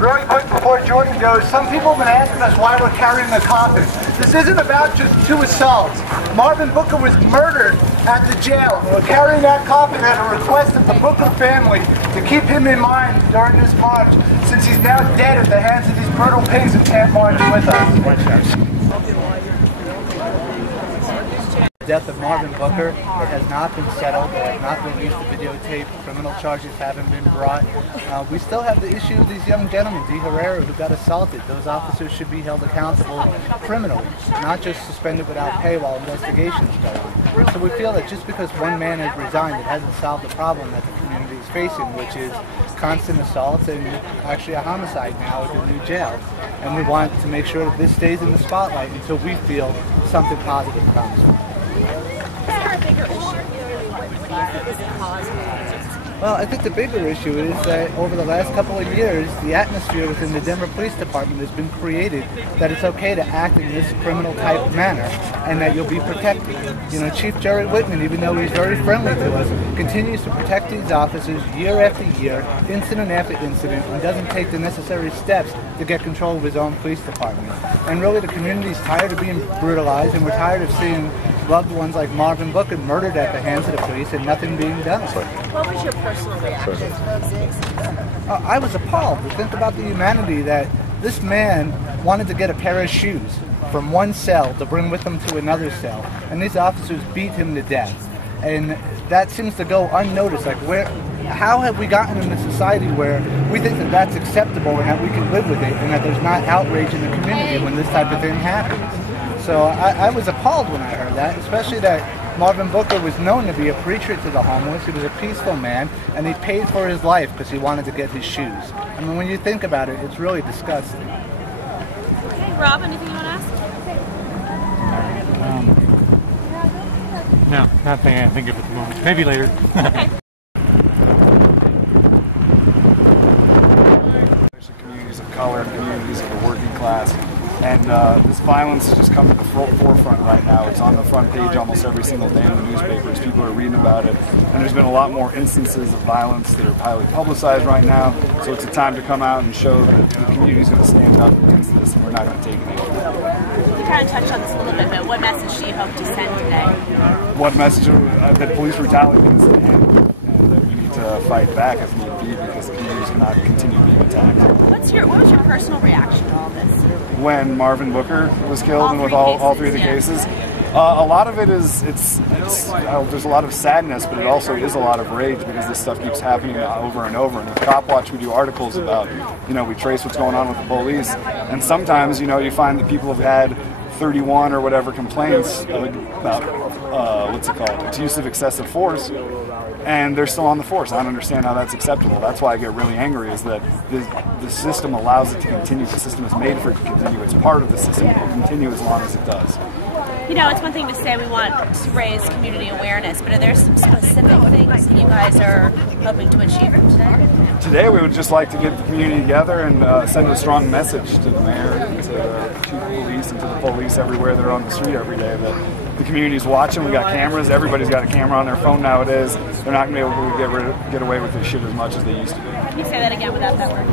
Really quick before Jordan goes, some people have been asking us why we're carrying the coffin. This isn't about just 2 assaults. Marvin Booker was murdered at the jail. We're carrying that coffin at a request of the Booker family to keep him in mind during this march, since he's now dead at the hands of these brutal pigs and can't march with us. The death of Marvin Booker, it has not been settled. They have not released the videotape. Criminal charges haven't been brought. We still have the issue of these young gentlemen, D. Herrera, who got assaulted. Those officers should be held accountable criminally, not just suspended without pay while investigations go on. So we feel that just because one man has resigned, it hasn't solved the problem that the community is facing, which is constant assaults and actually a homicide now at the new jail. And we want to make sure that this stays in the spotlight until we feel something positive comes. Well, I think the bigger issue is that over the last couple of years, the atmosphere within the Denver Police Department has been created that it's okay to act in this criminal type manner and that you'll be protected. You know, Chief Jerry Whitman, even though he's very friendly to us, continues to protect these officers year after year, incident after incident, and doesn't take the necessary steps to get control of his own police department. And really the community's tired of being brutalized, and we're tired of seeing loved ones like Marvin Booker murdered at the hands of the police and nothing being done. What was your personal reaction? I was appalled to think about the humanity that this man wanted to get a pair of shoes from one cell to bring with him to another cell, and these officers beat him to death. And that seems to go unnoticed. Like, how have we gotten in a society where we think that that's acceptable and that we can live with it and that there's not outrage in the community when this type of thing happens? So I was appalled when I heard that, especially that Marvin Booker was known to be a preacher to the homeless. He was a peaceful man, and he paid for his life because he wanted to get his shoes. I mean, when you think about it, it's really disgusting. Okay, Rob, anything you want to ask? No, nothing I think of at the moment. Maybe later. Okay. Communities of color, communities of the working class. And this violence is just coming to the forefront right now. It's on the front page almost every single day in the newspapers. People are reading about it. And there's been a lot more instances of violence that are highly publicized right now. So it's a time to come out and show that the community is going to stand up against this, and we're not going to take it anymore. You kind of touched on this a little bit, but what message do you hope to send today? What message? That police brutality needs to end, and that we need to fight back if need be, because the community cannot continue being attacked. What was your personal reaction to all this? When Marvin Booker was killed, and with all three of the cases, a lot of it is there's a lot of sadness, but it also is a lot of rage because this stuff keeps happening over and over. And with Cop Watch, we do articles about, we trace what's going on with the police, and sometimes, you find that people have had 31 or whatever complaints about what's it called, abuse of excessive force, and they're still on the force. I don't understand how that's acceptable. That's why I get really angry, is that the system allows it to continue. The system is made for it to continue. It's part of the system. It will continue as long as it does. It's one thing to say we want to raise community awareness, but are there some specific things that you guys are hoping to achieve today? Today we would just like to get the community together and send a strong message to the mayor and to the police and to the police everywhere that are on the street every day that the community's watching. We got cameras. Everybody's got a camera on their phone nowadays. They're not going to be able to get away with this shit as much as they used to. Can you say that again without that word?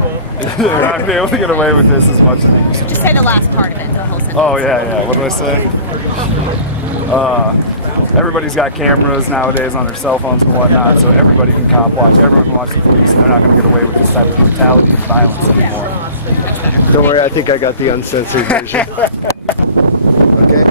They're not going to be able to get away with this as much as they used to. Just say the last part of it, the whole sentence. Oh, yeah. What do I say? Everybody's got cameras nowadays on their cell phones and whatnot, so everybody can cop watch. Everyone can watch the police, and they're not going to get away with this type of brutality and violence anymore. Don't worry, I think I got the uncensored version. Okay?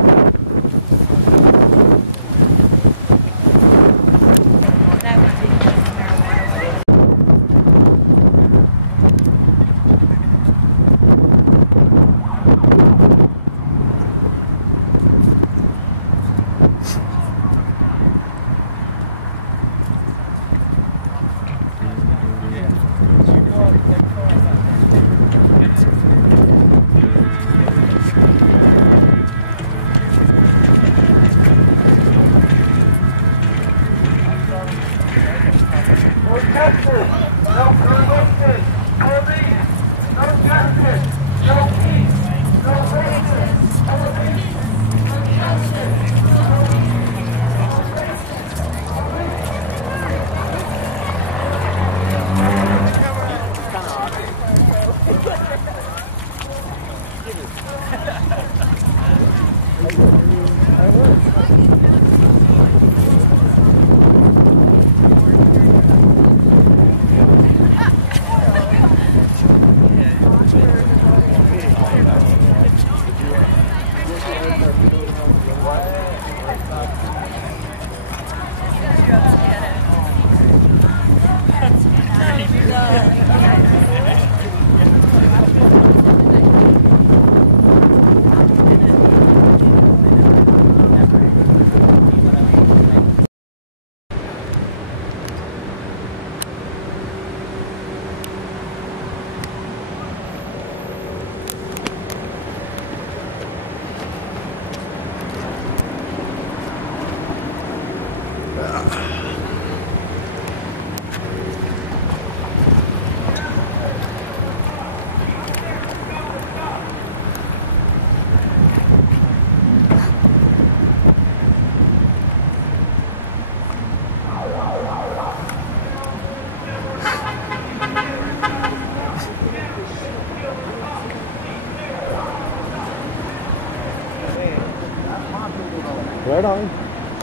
Right on.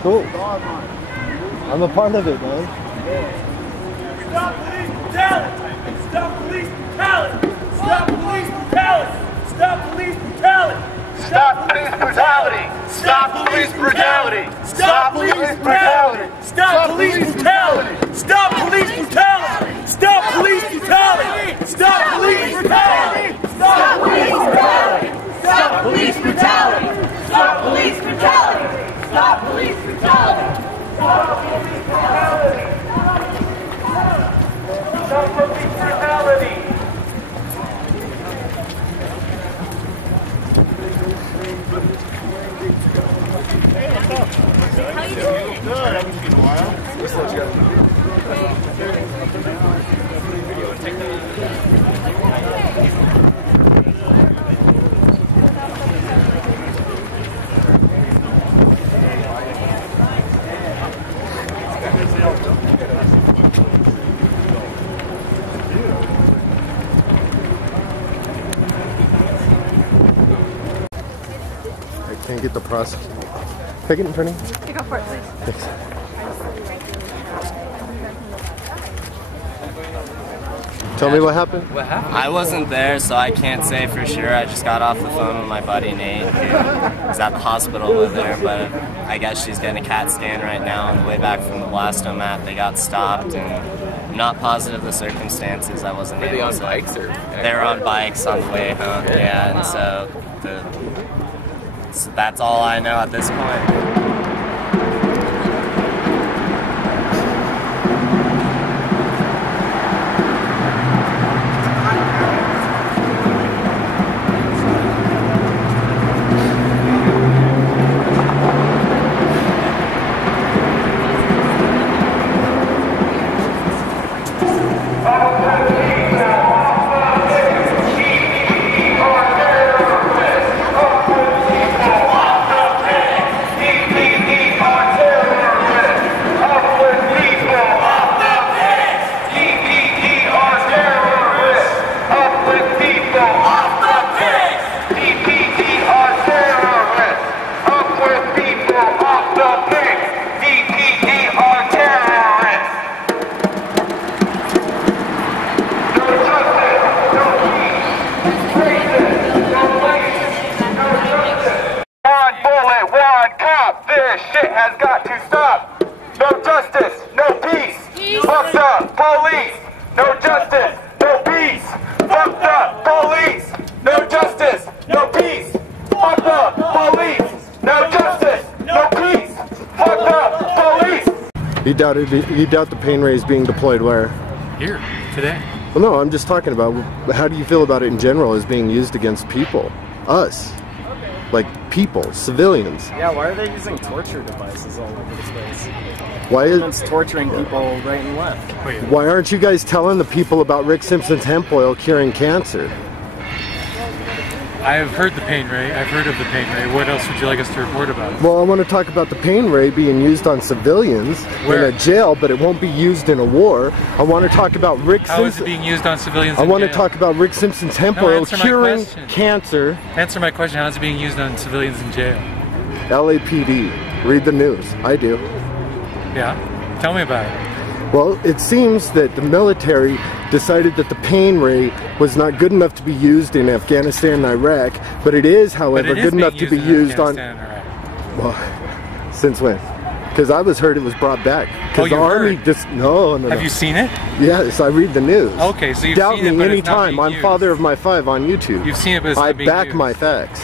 Cool. I'm a part of it, man. Stop police brutality! Stop police brutality! Stop police brutality! Stop police brutality! Stop police brutality! Stop police brutality! Stop police brutality! Stop police brutality! Stop police brutality! Stop police brutality! Stop police brutality! Stop police brutality! Stop police brutality! Stop police brutality! Stop police brutality! Stop police brutality! Stop police brutality! How you doing? Good. I haven't seen in a while. I can't get the prosecutor. Take it in front of you. Go for it, please. Thanks. Tell me what happened. I wasn't there, so I can't say for sure. I just got off the phone with my buddy Nate, who is at the hospital over there, but I guess she's getting a CAT scan right now. On the way back from the blastomat, they got stopped, and I'm not positive the circumstances. I wasn't able to. Were they on bikes? They were on bikes on the way home, yeah, and so that's all I know at this point. This shit has got to stop. No justice, no peace. Fucked up police. No justice, no peace. Fucked up police. No justice, no peace. Fucked up police. No justice, no peace. Fucked up police. You doubt the pain ray is being deployed where? Here, today. Well, no, I'm just talking about how do you feel about it in general as being used against people? Us. Like people, civilians. Yeah, why are they using torture devices all over the place? Why is it's torturing people right and left? Wait, Why aren't you guys telling the people about Rick Simpson's hemp oil curing cancer? I have heard the pain ray. I've heard of the pain ray. What else would you like us to report about? Well, I want to talk about the pain ray being used on civilians Where? in a jail, but it won't be used in a war. I want to talk about Rick How is it Simpson. being used on civilians? I in want to jail? talk about Rick Simpson's hemp No, oil answer my curing question. cancer. Answer my question. How is it being used on civilians in jail? LAPD. read the news. I do. Yeah. Tell me about it. Well, it seems that the military decided that the pain ray was not good enough to be used in Afghanistan and Iraq, but it is, however, good enough to be used on... Well, since when? Because I heard it was brought back. Because the Army just... No. Have you seen it? Yes, I read the news. Okay, so you've Doubt seen it, me but anytime. I'm Father of My Five on YouTube. You've seen it, but it's not being I back used. my facts.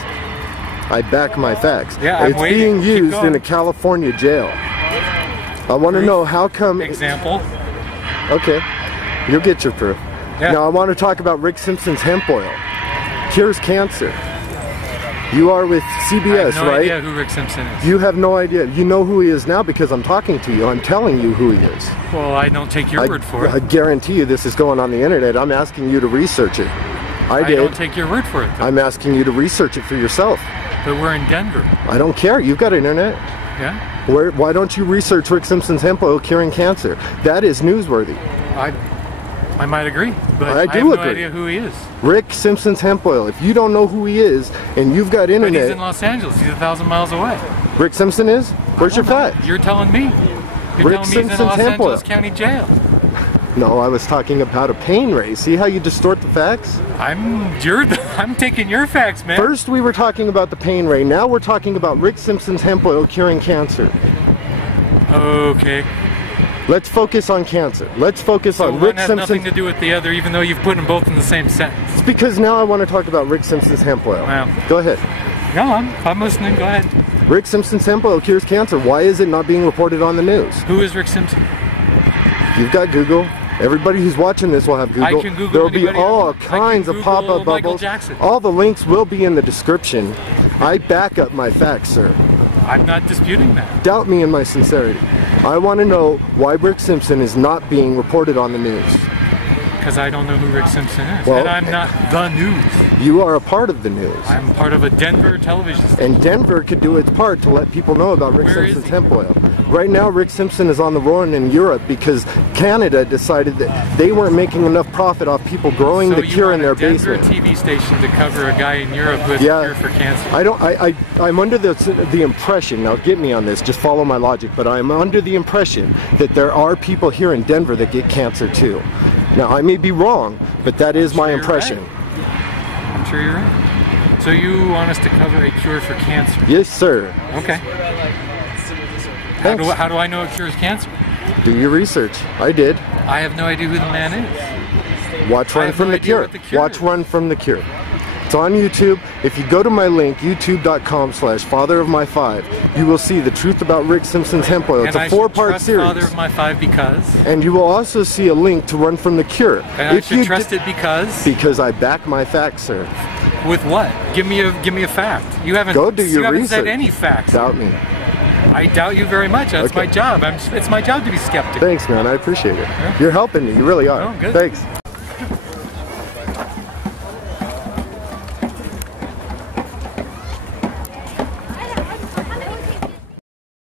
I back my facts. Yeah, it's being used in a California jail. I want to know how come... Example? Okay, you'll get your proof. Yeah. Now I want to talk about Rick Simpson's hemp oil. Cures cancer. You are with CBS, I have no right? idea who Rick Simpson is. You have no idea. You know who he is now because I'm talking to you. I'm telling you who he is. Well, I don't take your word for it. I guarantee you this is going on the internet. I'm asking you to research it. I did. don't take your word for it, though. I'm asking you to research it for yourself. But we're in Denver. I don't care. You've got internet. Yeah? Why don't you research Rick Simpson's hemp oil curing cancer? That is newsworthy. I might agree, but I have no idea who he is. Rick Simpson's hemp oil. If you don't know who he is and you've got internet... But he's in Los Angeles. He's 1,000 miles away. Rick Simpson is? Where's your fact? You're telling me. You're Rick telling me he's in Los hemp oil. Angeles County Jail. No, I was talking about a pain ray. See how you distort the facts? I'm taking your facts, man. First we were talking about the pain ray. Now we're talking about Rick Simpson's hemp oil curing cancer. Okay. Let's focus on cancer. Let's focus on Rick Simpson. One has nothing to do with the other, even though you've put them both in the same sentence. It's because now I want to talk about Rick Simpson's hemp oil. Wow. Go ahead. No, I'm listening. Go ahead. Rick Simpson's hemp oil cures cancer. Why is it not being reported on the news? Who is Rick Simpson? You've got Google. Everybody who's watching this will have Google. I can Google. There will be all kinds of pop-up bubbles. All the links will be in the description. I back up my facts, sir. I'm not disputing that. Doubt me in my sincerity. I want to know why Rick Simpson is not being reported on the news. Because I don't know who Rick Simpson is. Well, and I'm not the news. You are a part of the news. I'm part of a Denver television station. And Denver could do its part to let people know about Rick Simpson's hemp oil. Right now, Rick Simpson is on the run in Europe because Canada decided that they weren't making enough profit off people growing the cure in their basement. So you want a Denver TV station to cover a guy in Europe with a cure for cancer? I'm under the impression, now get me on this, just follow my logic, but I'm under the impression that there are people here in Denver that get cancer too. Now, I may be wrong, but that is my impression. Right. I'm sure you're right. So you want us to cover a cure for cancer? Yes, sir. Okay. How do I know it cures cancer? Do your research. I did. I have no idea who the man is. Watch Run from the Cure. Watch Run from the Cure. It's on YouTube. If you go to my link, youtube.com/fatherofmy5, you will see the truth about Rick Simpson's hemp oil. It's a 4-part series. Father of My Five because? And you will also see a link to Run from the Cure. And I should trust it because? Because I back my facts, sir. With what? Give me a fact. You haven't. Go do your haven't research. said any facts. Doubt me. I doubt you very much. That's my job. It's my job to be skeptical. Thanks, man. I appreciate it. Yeah. You're helping me. You really are. Oh, good. Thanks.